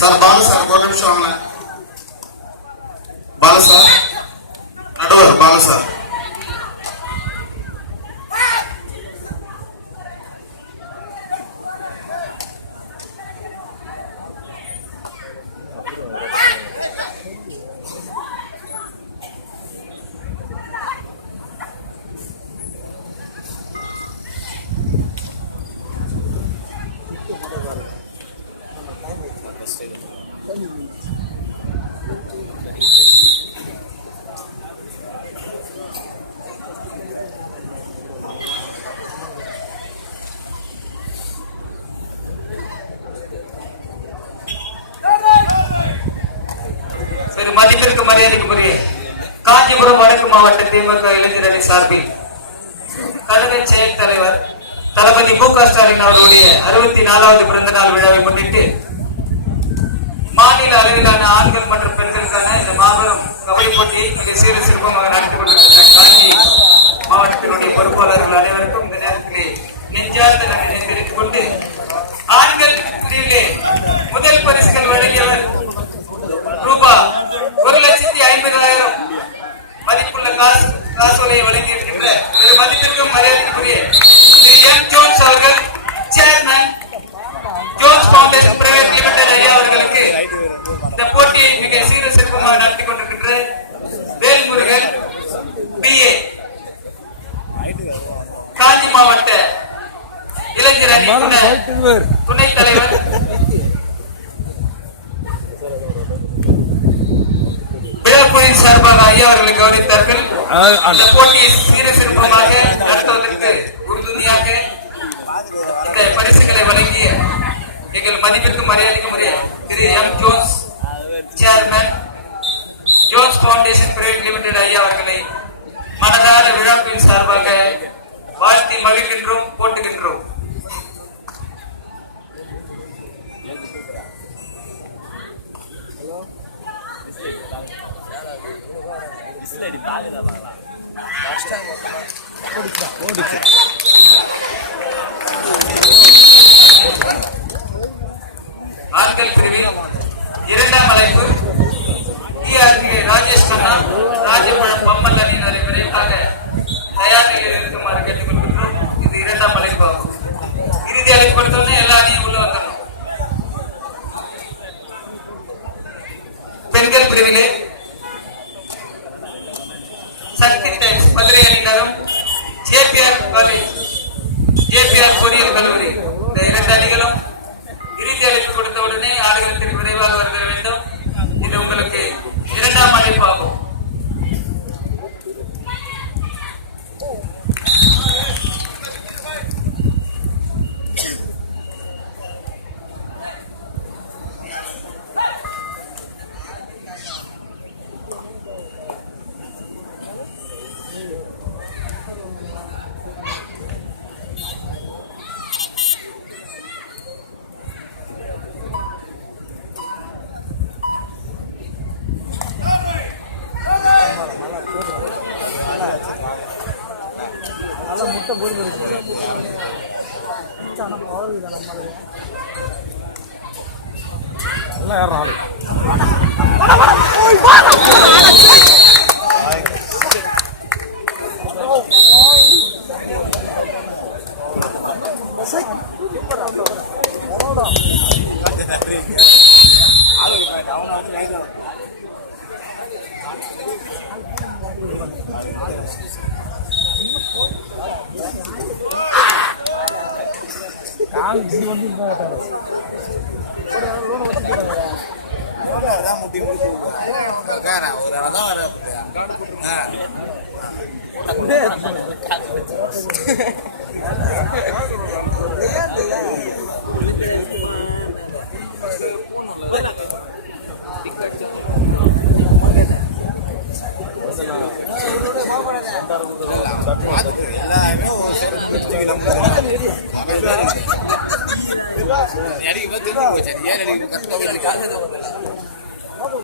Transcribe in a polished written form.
Sir Balu sir ஒரு நிமிஷம் வாங்கல. பாலு சார் நடுவர் பாலு சார். மதிப்பிற்கு மரியாதைக்குரிய காஞ்சிபுரம் வடக்கு மாவட்ட திமுக இளைஞர் அணி சார்பில் கழக செயல் தலைவர் தளபதி மு.க. ஸ்டாலின் அவர்களுடைய 64வது பிறந்த நாள் விழாவை முன்னிட்டு மாநில அளவிலான ஆண்கள் மற்றும் பெண்களுக்கான இந்த மாபெரும் கபடி போட்டியை மிக சீர சிறப்பாக நடத்தி கொண்டிருக்கிற காஞ்சி மாவட்டத்தினுடைய பொறுப்பாளர்கள் அனைவருக்கும் இந்த நேரத்திலே நெஞ்சார்ந்த நன்றி தெரிவித்துக் கொண்டு ஆண்கள் பிரிவிலே முதல் பரிசுகள் வழங்கியவர் ரூபாய் 1,50,000 மதிப்புள்ள காசோலையை வழங்கி இருக்கின்ற மதிப்பிற்கும் மரியாதைக்குரிய திரு எம். ஜோன்ஸ் அவர்கள், chairman Jones foundation private limited ஐயா அவர்களுக்கு இந்த போட்டியை மிக சீர சிறப்பாக நடத்தி கொண்டிருக்கின்ற வேல்முருகன் BA காஞ்சி மாவட்ட இளைஞர் அணி துணைத் தலைவர் விழாக்குழுவின் சார்பாக ஐயா அவர்களை கவனித்தார்கள். இந்த போட்டியை சீர சிறப்பாக நடத்துவதற்கு உறுதுணையாக இந்த பரிசுகளை வழங்கிய எங்கள் மதிப்பிற்கும் மரியாதைக்கும் உரிய Thiru M. Jones, chairman Jones foundation private limited ஐயா அவர்களை மனதார விழாக்குழுவின் சார்பாக வாழ்த்தி மகிழ்கின்றோம், போட்டுகின்றோம். ஆண்கள் பிரிவில் 2ஆம் அழைப்பு ராஜேஷ் கண்ணா, ராஜபுரம் பம்மன் அணியினரை விரைவாக தயார் நிலையில் இருக்குமாறு கேட்டுக்கொள்கின்றோம். இது 2ஆம் அழைப்பு ஆகும். இறுதி அழைப்பு கொடுத்தோன்னே எல்லா அணியும் உள்ள வந்துடணும். பெண்கள் பிரிவிலே சக்தி டைம்ஸ் மதுரை அணியினரும் JPR காலேஜ், JPR பொறியியல் கல்லூரி இந்த 2 அணிகளும் இறுதி அழைப்பு கொடுத்தவுடனே ஆடுகளத்திற்கு விரைவாக வருக வேண்டும். இது உங்களுக்கு 2ஆம் அழைப்பு ஆகும். முட்டை போய் நல்லா யாரும் ஆளு எல்லாமே